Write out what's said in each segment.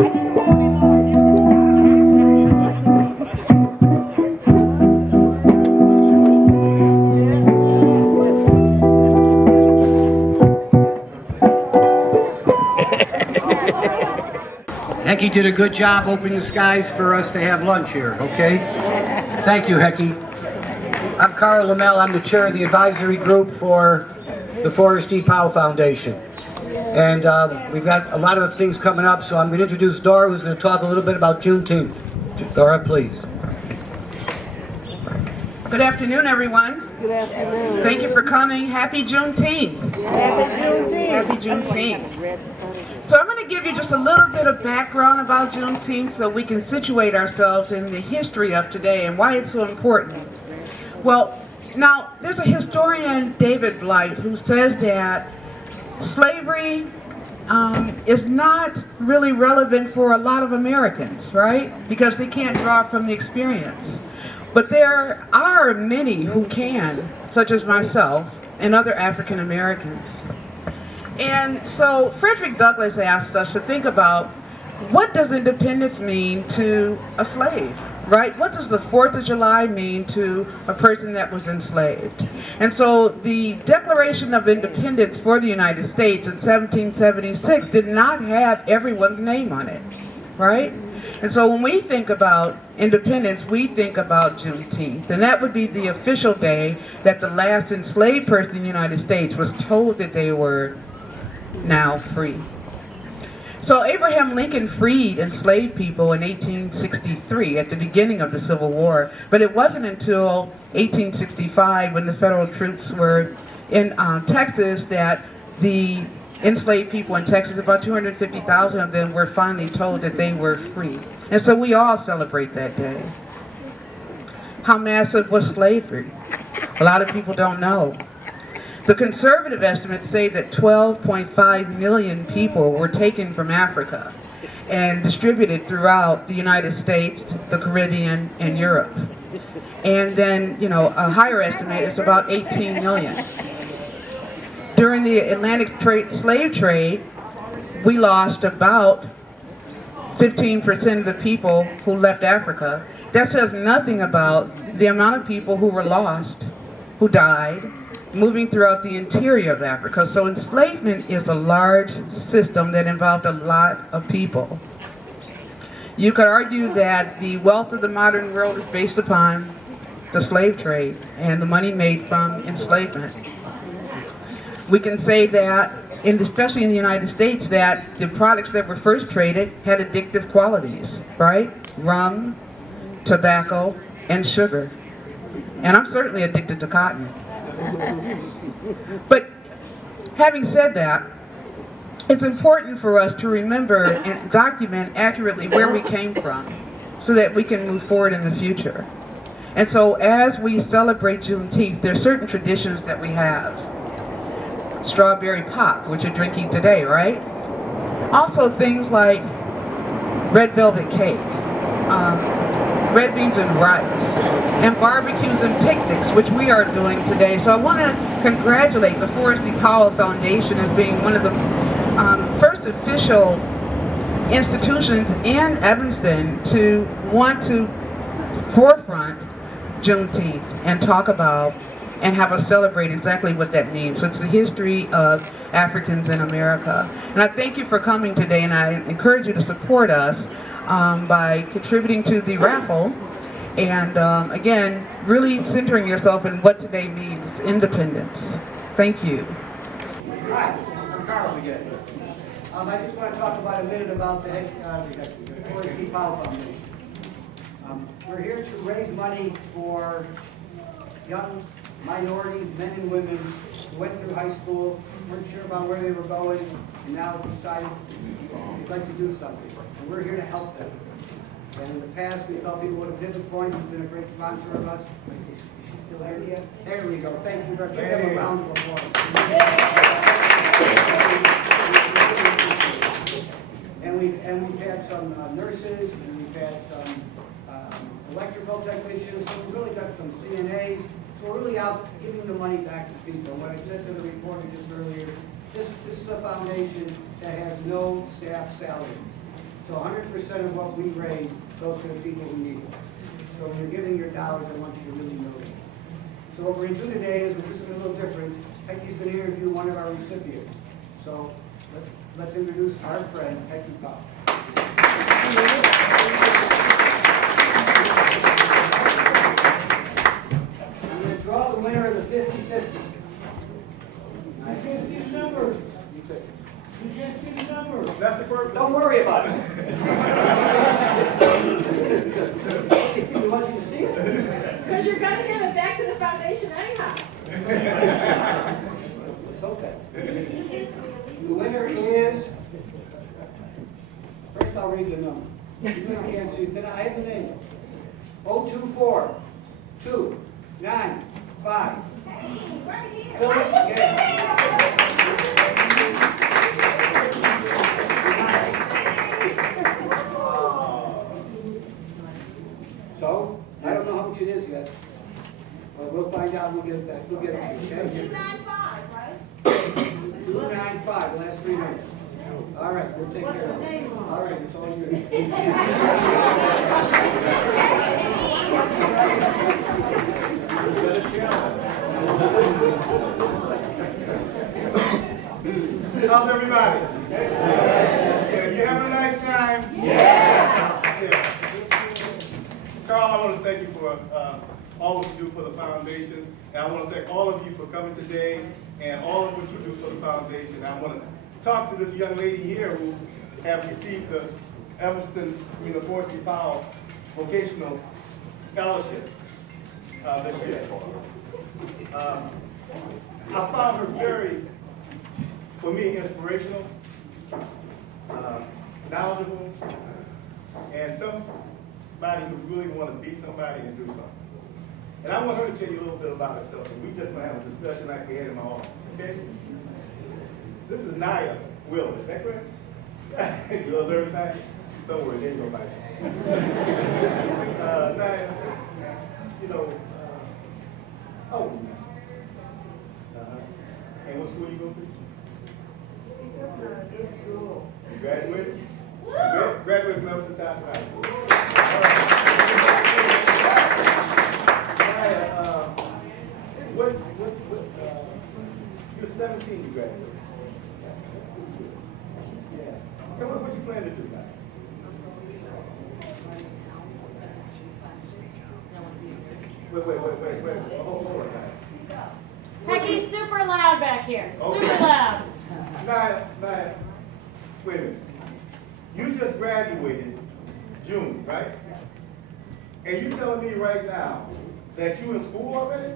Hecky did a good job opening the skies for us to have lunch here, okay? Thank you, Hecky. I'm Carl Lamel. I'm the chair of the advisory group for the Forrest E. Powell Foundation. And we've got a lot of things coming up, so I'm going to introduce Dora, who's going to talk a little bit about Juneteenth. Dora, please. Good afternoon, everyone. Good afternoon. Thank you for coming. Happy Juneteenth. Happy Juneteenth. Happy Juneteenth. So I'm going to give you just a little bit of background about Juneteenth so we can situate ourselves in the history of today and why it's so important. Well, now, there's a historian, David Blight, who says that slavery is not really relevant for a lot of Americans, right? Because they can't draw from the experience. But there are many who can, such as myself and other African Americans. And so Frederick Douglass asked us to think about, what does independence mean to a slave, right? What does the 4th of July mean to a person that was enslaved? And so the Declaration of Independence for the United States in 1776 did not have everyone's name on it, right? And so when we think about independence, we think about Juneteenth. And that would be the official day that the last enslaved person in the United States was told that they were now free. So Abraham Lincoln freed enslaved people in 1863 at the beginning of the Civil War. But it wasn't until 1865 when the federal troops were in Texas that the enslaved people in Texas, about 250,000 of them, were finally told that they were free. And so we all celebrate that day. How massive was slavery? A lot of people don't know. The conservative estimates say that 12.5 million people were taken from Africa and distributed throughout the United States, the Caribbean, and Europe. And then, a higher estimate is about 18 million. During the Atlantic slave trade, we lost about 15% of the people who left Africa. That says nothing about the amount of people who were lost, who died, moving throughout the interior of Africa. So enslavement is a large system that involved a lot of people. You could argue that the wealth of the modern world is based upon the slave trade and the money made from enslavement. We can say that, especially in the United States, that the products that were first traded had addictive qualities, right? Rum, tobacco, and sugar. And I'm certainly addicted to cotton. But having said that, it's important for us to remember and document accurately where we came from so that we can move forward in the future. And so as we celebrate Juneteenth, there are certain traditions that we have. Strawberry pop, which you're drinking today, right? Also things like red velvet cake, red beans and rice, and barbecues and picnics, which we are doing today. So I want to congratulate the Forrest E. Powell Foundation as being one of the first official institutions in Evanston to want to forefront Juneteenth and talk about and have us celebrate exactly what that means. So it's the history of Africans in America. And I thank you for coming today, and I encourage you to support us by contributing to the raffle and again, really centering yourself in what today means. It's independence. Thank you. Hi, I'm Carl again. I just want to talk about a minute about the Forrest E. Powell Foundation. We're here to raise money for young minority men and women who went through high school, weren't sure about where they were going, and now decided they'd like to do something. And we're here to help them. And in the past, we felt people would have Pivot Point, who's been a great sponsor of us. Is she still here yet? There we go. Thank you very much. Give them a round of applause. And we've had some nurses, and we've had some electrical technicians, so we've really got some CNAs. So we're really out giving the money back to people. What I said to the reporter just earlier, this is a foundation that has no staff salaries. So 100% of what we raise goes to the people who need it. So when you're giving your dollars, I want you to really know that. So what we're going to do today is we'll do something a little different. Hecky's going to interview one of our recipients. So let's introduce our friend, Hecky Powell. I'm going to draw the winner of the 50-50. You can't see the numbers. You can't see the numbers. That's the purpose. Don't worry about it. You want you to see it? Because you're going to give it back to the foundation anyhow. Let's hope that. The winner is, first I'll read the number. You can't see, then I have the name. 024 295. Philip, So, I don't know how much it is yet. But we'll find out, we'll get it back, we'll get it to you. 295, right? 295, last 3 numbers. All right, we'll take care of it. All right, it's all yours. How's everybody? Yeah, you having a nice time? Yeah. Carl, I want to thank you for all what you do for the foundation. And I want to thank all of you for coming today and all of what you do for the foundation. I want to talk to this young lady here who have received the the Forrest Powell Vocational Scholarship this year. I found her very, for me, inspirational, knowledgeable, and somebody who really want to be somebody and do something. And I want her to tell you a little bit about herself, so we just going to have a discussion like we had in my office, okay? This is Naya Will, is that correct? You love everything? Don't worry, they ain't gonna bite you. Naya, you know, how old are you now? And what school you go to? Good school. You graduated? Graduated from Evanston High School. You're 17, you graduated. Yeah. Okay, what you plan to do now? Wait. Hold on now. Peggy's super loud back here. Okay. Super loud. Naya, wait a minute. You just graduated June, right? And you telling me right now that you in school already?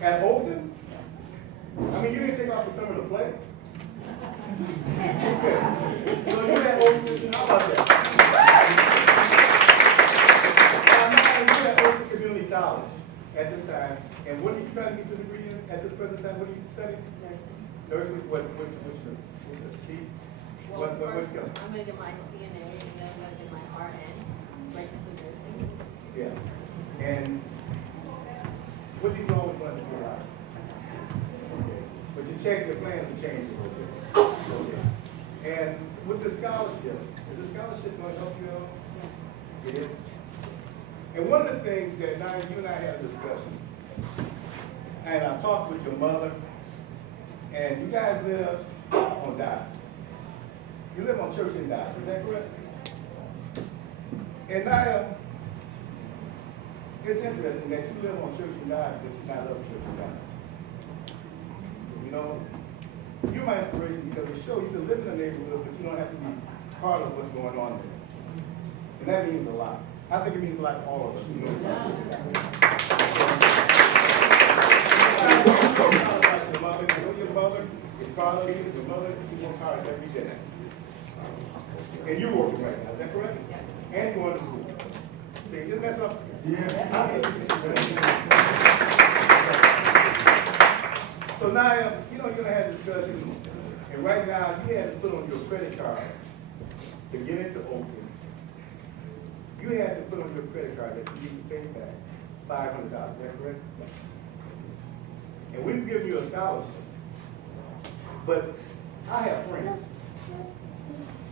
At Oakton? I mean, you didn't take off the summer to play? Okay. So you're at Oakton, how about that? Now, you're at Oakton Community College at this time. And what are you trying to get your degree in at this present time? What are you studying? Nursing. What's your C? Well, first, I'm going to get my CNA, and then I'm going to get my RN, registered nursing. Yeah. And what do you always want to do out? Okay. But you change your plan to change it a little bit. Okay. And with the scholarship, is the scholarship going to help you at all? It is. And one of the things that now you and I had a discussion, and I talked with your mother, and you guys live on Dodge. You live on Church and Dodge, is that correct? And now, it's interesting that you live on Church and Dodge, but you not love Church and Dodge. You know, you're my inspiration because it shows you can live in a neighborhood, but you don't have to be part of what's going on there. And that means a lot. I think it means a lot to all of us. You know, your mother is proud of you. Your mother, she works hard every day. And you're working right now, is that correct? Yeah. And you're going to school. See, you mess up. Yeah. So now, you know, you're going to have a discussion, and right now, you had to put on your credit card to get into Oakton. You had to put on your credit card that you need to pay back $500, is that correct? And we've given you a scholarship. But I have friends,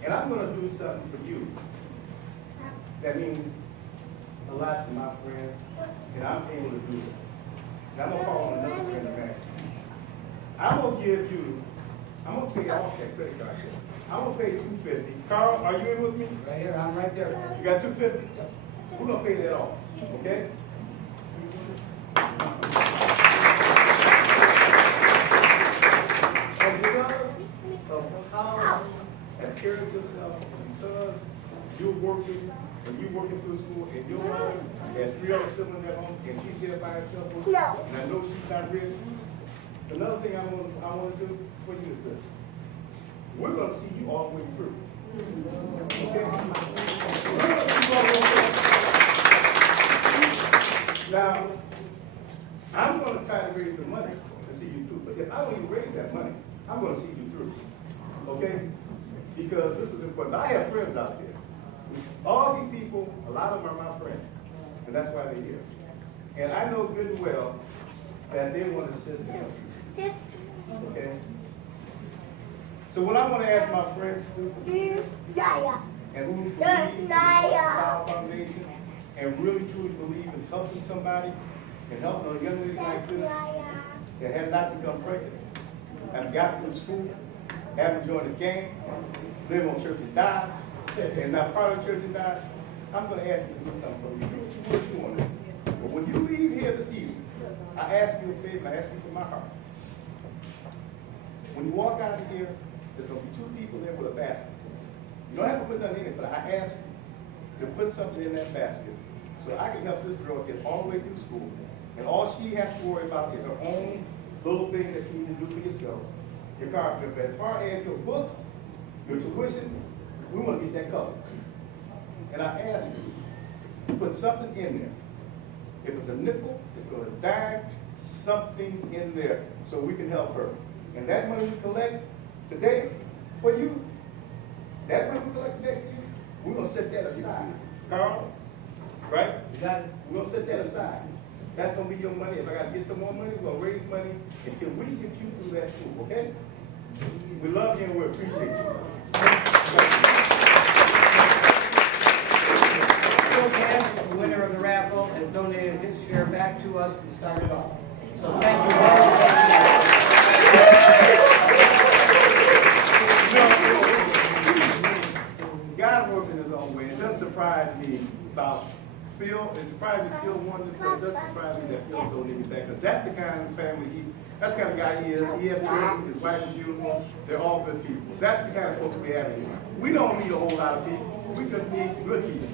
And I'm gonna do something for you that means a lot to my friend, and I'm able to do this. And I'm gonna call on another friend of mine. I'm gonna give you, I'm gonna pay off that credit card debt. I'm gonna pay $250. Carl, are you in with me? Right here, I'm right there. You got $250? We're gonna pay that off, okay? And because of how you have carried yourself, because you're working, and you're working through school, and your mom has 3 other siblings at home, and she's there by herself, and I know she's not rich. Another thing I want to do for you is this. We're going to see you all the way through. Okay? We're going to see you all the way through. Now, I'm going to try to raise the money to see you through. But if I don't even raise that money, I'm going to see you through. Okay? Because this is important. I have friends out there. All these people, a lot of them are my friends. And that's why they're here. And I know good and well that they want to assist me. Okay? So what I want to ask my friends to do for me and who believe in the Powell Foundation and really truly believe in helping somebody and helping a young lady like this that has not become pregnant, have got through school, haven't joined the gang, live on Church and Dodge, and not part of Church and Dodge, I'm going to ask you to do something for me. Do what you want to do on this. But when you leave here this evening, I ask you a favor, I ask you from my heart. When you walk out of here, there's going to be 2 people there with a basket. You don't have to put nothing in it, but I ask you to put something in that basket so I can help this girl get all the way through school. And all she has to worry about is her own little thing that you need to do for yourself. Your car fare. As far as your books, your tuition, we want to get that covered. And I ask you to put something in there. If it's a nickel, if it's a dime, something in there so we can help her. And that money we collect today for you, that money we collect today for you, we're going to set that aside. Carl, right? You got it? We're going to set that aside. That's going to be your money. If I got to get some more money, we're going to raise money until we get you through that school, okay? We love you and we appreciate you. Phil Cass, the winner of the raffle, has donated his share back to us to start it off. So thank you all. God works in his own way. It doesn't surprise me about Phil. It surprised me Phil won this, but it doesn't surprise me that Phil donated back. Because that's the kind of family that's the kind of guy he is. He has children, his wife is beautiful. They're all good people. That's the kind of folks we have here. We don't need a whole lot of people. We just need good people.